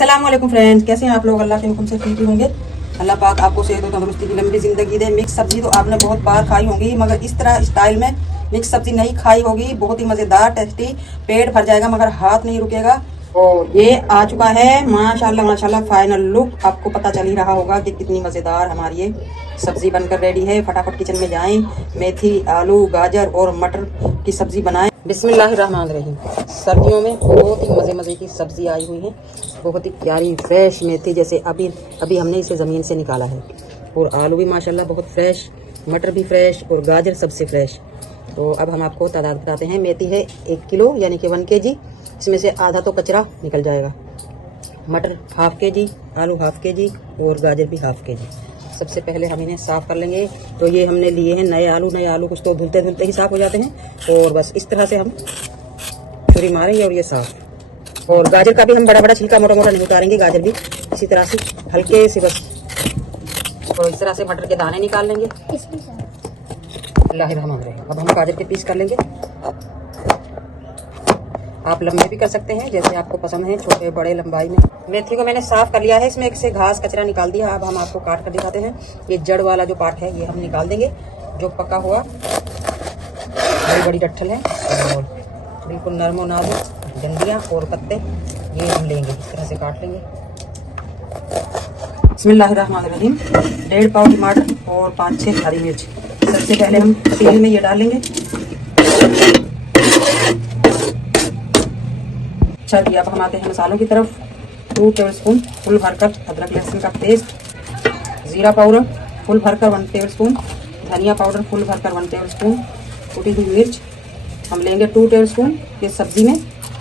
अस्सलाम वालेकुम फ्रेंड्स, कैसे हैं आप लोग? अल्लाह के हुक्म से ठीक ही होंगे। अल्लाह पाक आपको सेहत और तंदुरुस्ती की लंबी जिंदगी दे। मिक्स सब्जी तो आपने बहुत बार खाई होगी, मगर इस तरह स्टाइल में मिक्स सब्जी नहीं खाई होगी। बहुत ही मज़ेदार, टेस्टी, पेट भर जाएगा मगर हाथ नहीं रुकेगा। और ये आ चुका है माशाल्लाह माशाल्लाह फाइनल लुक। आपको पता चल ही रहा होगा कि कितनी मज़ेदार हमारी ये सब्जी बनकर रेडी है। फटाफट किचन में जाएं, मेथी, आलू, गाजर और मटर की सब्जी बनाएं। बिस्मिल्लाहिर्रहमानिर्रहीम। सर्दियों में बहुत ही मज़े मज़े की सब्जी आई हुई है, बहुत ही प्यारी फ्रेश मेथी जैसे अभी अभी हमने इसे ज़मीन से निकाला है। और आलू भी माशाल्लाह बहुत फ्रेश, मटर भी फ्रेश और गाजर सबसे फ्रेश। तो अब हम आपको तादाद बताते हैं। मेथी है 1 किलो यानी कि 1 kg, इसमें से आधा तो कचरा निकल जाएगा। मटर ½ kg, आलू ½ kg और गाजर भी ½ kg। सबसे पहले हम इन्हें साफ़ कर लेंगे। तो ये हमने लिए हैं नए आलू कुछ तो धुलते धुलते ही साफ़ हो जाते हैं। और बस इस तरह से हम छुरी मारेंगे और ये साफ़। और गाजर का भी हम बड़ा बड़ा छिलका मोटा मोटा नहीं उतारेंगे, गाजर भी इसी तरह से हल्के से बस। और इस तरह से मटर के दाने निकाल लेंगे। अब हम गाजर के पीस कर लेंगे। आप लंबे भी कर सकते हैं जैसे आपको पसंद है, छोटे बड़े लंबाई में। मेथी को मैंने साफ कर लिया है, इसमें एक से घास कचरा निकाल दिया। अब हम आपको काट कर दिखाते हैं। ये जड़ वाला जो पार्ट है ये हम निकाल देंगे। जो पका हुआ बड़ी बड़ी डट्ठल है और बिल्कुल नरमो नाजुक डंडियाँ और पत्ते ये हम लेंगे, इस तरह से काट लेंगे। बिस्मिल्लाहिर्रहमानिर्रहीम। 1.5 पाव टमाटर और 5-6 हरी मिर्च सबसे पहले हम पतीले में ये डाल लेंगे। अच्छा जी, अब हम आते हैं मसालों की तरफ। 2 टेबलस्पून फुल भरकर अदरक लहसुन का पेस्ट, जीरा पाउडर फुल भरकर 1 टेबलस्पून, धनिया पाउडर फुल भरकर 1 टेबलस्पून, कुटी हुई मिर्च हम लेंगे 2 टेबलस्पून। ये सब्जी में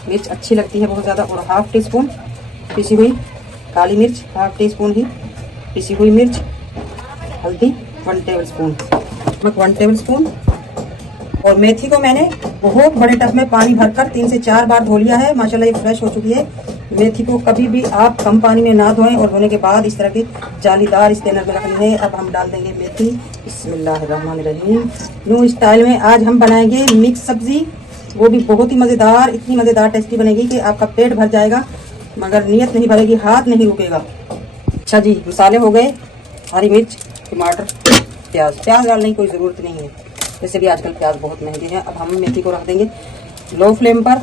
मिर्च अच्छी लगती है बहुत ज़्यादा। और ½ टीस्पून पिसी हुई काली मिर्च, ½ टीस्पून ही पिसी हुई मिर्च, हल्दी 1 टेबलस्पून, नमक 1 टेबलस्पून। और मेथी को मैंने बहुत बड़े टब में पानी भरकर 3 से 4 बार धो लिया है। माशाल्लाह ये फ्रेश हो चुकी है। मेथी को कभी भी आप कम पानी में ना धोएं और धोने के बाद इस तरह की जालीदार स्टेनर में रखनी है। अब हम डाल देंगे मेथी। बिस्मिल्लाहिर्रहमानिर्रहीम। न्यू स्टाइल में आज हम बनाएंगे मिक्स सब्जी, वो भी बहुत ही मज़ेदार। इतनी मज़ेदार टेस्टी बनेगी कि आपका पेट भर जाएगा मगर नीयत नहीं भरेगी, हाथ नहीं रुकेगा। अच्छा जी, मसाले हो गए। हरी मिर्च, टमाटर, प्याज डालने की कोई ज़रूरत नहीं है, वैसे भी आजकल प्याज बहुत महंगे हैं। अब हम मेथी को रख देंगे लो फ्लेम पर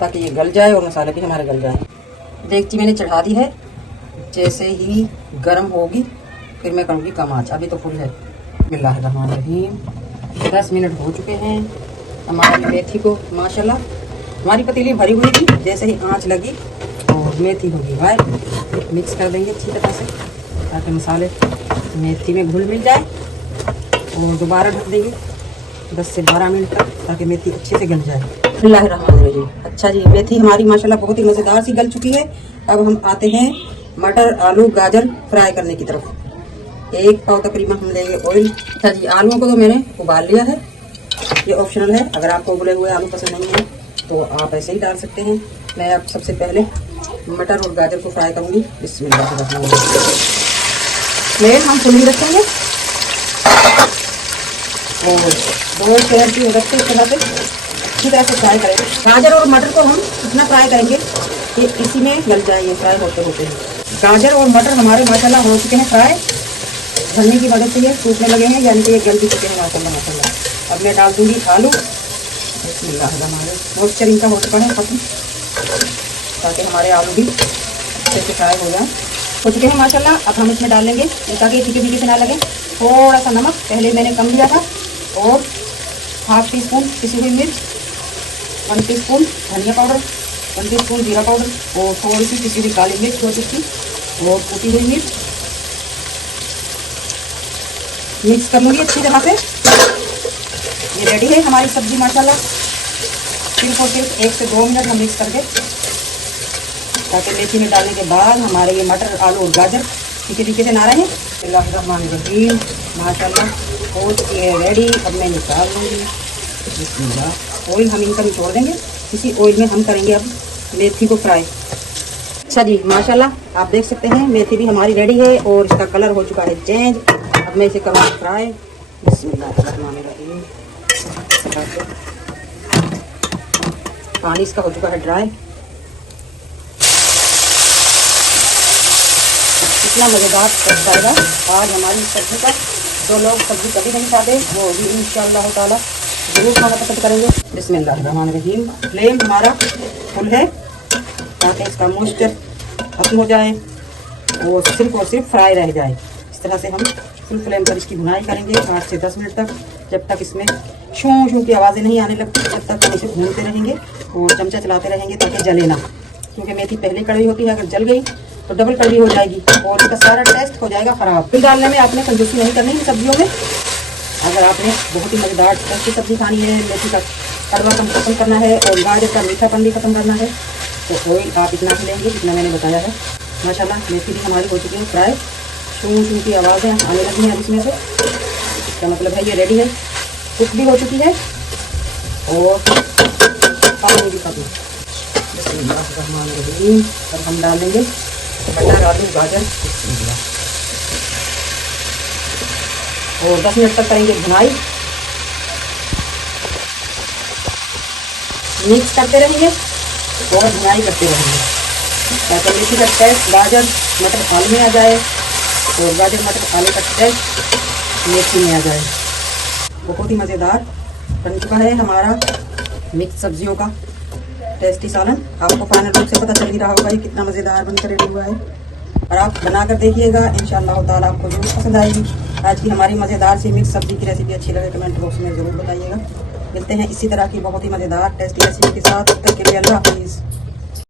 ताकि ये गल जाए और मसाले भी हमारे गल जाए। देगची मैंने चढ़ा दी है, जैसे ही गर्म होगी फिर मैं करूँगी कम आंच। अभी तो फुल है। बिस्मिल्लाहिर्रहमानिर्रहीम। 10 मिनट हो चुके हैं। हमारी मेथी को माशाल्लाह हमारी पतीली भरी हुई थी, जैसे ही आंच लगी और मेथी होगी वाइट। मिक्स कर देंगे अच्छी तरह से ताकि मसाले मेथी में घुल मिल जाए। और दोबारा ढक देंगे 10 से 12 मिनट तक ताकि मेथी अच्छे से गल जाए। बिस्मिल्लाहिर्रहमानिर्रहीम। अच्छा जी, मेथी हमारी माशाल्लाह बहुत ही मज़ेदार सी गल चुकी है। अब हम आते हैं मटर, आलू, गाजर फ्राई करने की तरफ। 1 पाव तकरीबन हम लेंगे ऑयल। अच्छा जी, आलूओं को तो मैंने उबाल लिया है, ये ऑप्शनल है। अगर आपको उबले हुए आलू पसंद नहीं है तो आप ऐसे ही डाल सकते हैं। मैं अब सबसे पहले मटर और गाजर को फ्राई करूँगी। बिस्मिल्लाहिर्रहमानिर्रहीम। फ्लेम हम फुल ही रखेंगे और 2 शेयर की मदद से इस तरह से अच्छी तरह से फ्राई करेंगे। गाजर और मटर को हम इतना फ्राई करेंगे कि इसी में गल जाएंगे फ्राई होते होते हैं। गाजर और मटर हमारे माशाल्लाह हो चुके हैं फ्राई। धनिया की मदद से ये सूखने लगे हैं, यानी कि ये गल भी चुके हैं माशाल्लाह माशाल्लाह। अब मैं डाल दूँगी आलू। बिस्मिल्लाहिर्रहमानिर्रहीम। मॉइस्चर इनका हो चुका है खत्म ताकि हमारे आलू भी अच्छे से फ्राई हो चुके हैं माशाल्लाह। अब हम इसमें डाल लेंगे ताकि फीके फीके से ना लगे थोड़ा सा नमक, पहले मैंने कम लिया था। और ½ टीस्पून पिसी हुई मिर्च, 1 टीस्पून धनिया पाउडर, 1 टीस्पून जीरा पाउडर और थोड़ी सी पिसी हुई काली मिर्च हो चुकी और कुटी हुई मिर्च। मिक्स कर लूँगी अच्छी तरह से। ये रेडी है हमारी सब्जी माशाल्लाह। सिर्फ और सिर्फ 1 से 2 मिनट हम मिक्स करके ताकि मेथी में डालने के बाद हमारे ये मटर, आलू और गाजर फीके फीके से ना रहें। बिस्मिल्लाहिर्रहमानिर्रहीम। माशाल्लाह हो चुकी है रेडी। अब मैं निकाल लूँगी। ऑयल हम इनका निचोड़ देंगे, इसी ऑयल में हम करेंगे अब मेथी को फ्राई। अच्छा जी, माशाल्लाह आप देख सकते हैं मेथी भी हमारी रेडी है और इसका कलर हो चुका है चेंज। अब मैं इसे करूँगी फ्राई। बिस्मिल्लाहिर्रहमानिर्रहीम। पानी इसका हो चुका है ड्राई। कितना मज़ेदार टेस्ट आएगा आज हमारी सब्जी का। जो लोग सब्जी कभी नहीं खाते वो भी इंशाअल्लाह ताला जरूर खाना पसंद करेंगे। बिस्मिल्लाहिर्रहमानिर्रहीम। फ्लेम हमारा फुल है ताकि इसका मॉइस्चर खत्म हो जाए और सिर्फ फ्राई रह जाए। इस तरह से हम फुल फ्लेम पर इसकी भुनाई करेंगे 8 से 10 मिनट तक, जब तक इसमें शू शू की आवाज़ें नहीं आने लगती, जब तक हम इसे भूनते रहेंगे और चमचा चलाते रहेंगे ताकि जले ना। क्योंकि मेथी पहले कड़वी होती है, अगर जल गई तो डबल कड़वी हो जाएगी और इसका सारा टेस्ट हो जाएगा ख़राब। फिर डालने में आपने कंजूसी नहीं करनी है सब्जियों में। अगर आपने बहुत ही मज़ेदार टेस्टी सब्ज़ी खानी है, मेथी का कड़वापन खत्म करना है और गाजर का मीठापन भी खत्म करना है, तो ऑयल आप इतना ही लेंगे जितना मैंने बताया है। माशाल्लाह मेथी भी हमारी हो चुकी है फ्राई, शू शू की आवाज़ें आने लगी हैं इसमें से। इसका मतलब है ये रेडी है, कुक भी हो चुकी है और पानी भी खत्म। अब हम डाल देंगे मटर, आलू, गाजर और 10 मिनट तक करेंगे भुनाई। मिक्स करते रहेंगे और भुनाई करते रहेंगे ताकि मेथी का टेस्ट गाजर मटर आलू में आ जाए और गाजर मटर आलू का टेस्ट मेथी में आ जाए। बहुत ही मज़ेदार बन चुका है हमारा मिक्स सब्जियों का टेस्टी सालन। आपको फाइनल रूप से पता चल ही रहा होगा ये कितना मज़ेदार बनकर रेडी हुआ है और आप बनाकर देखिएगा, इंशाअल्लाह ताला आपको जरूर पसंद आएगी। आज की हमारी मज़ेदार सी मिक्स सब्जी की रेसिपी अच्छी लगे कमेंट बॉक्स में ज़रूर बताइएगा। मिलते हैं इसी तरह की बहुत ही मज़ेदार टेस्टी रेसिपी के साथ। तब तक के लिए अल्लाह हाफिज़।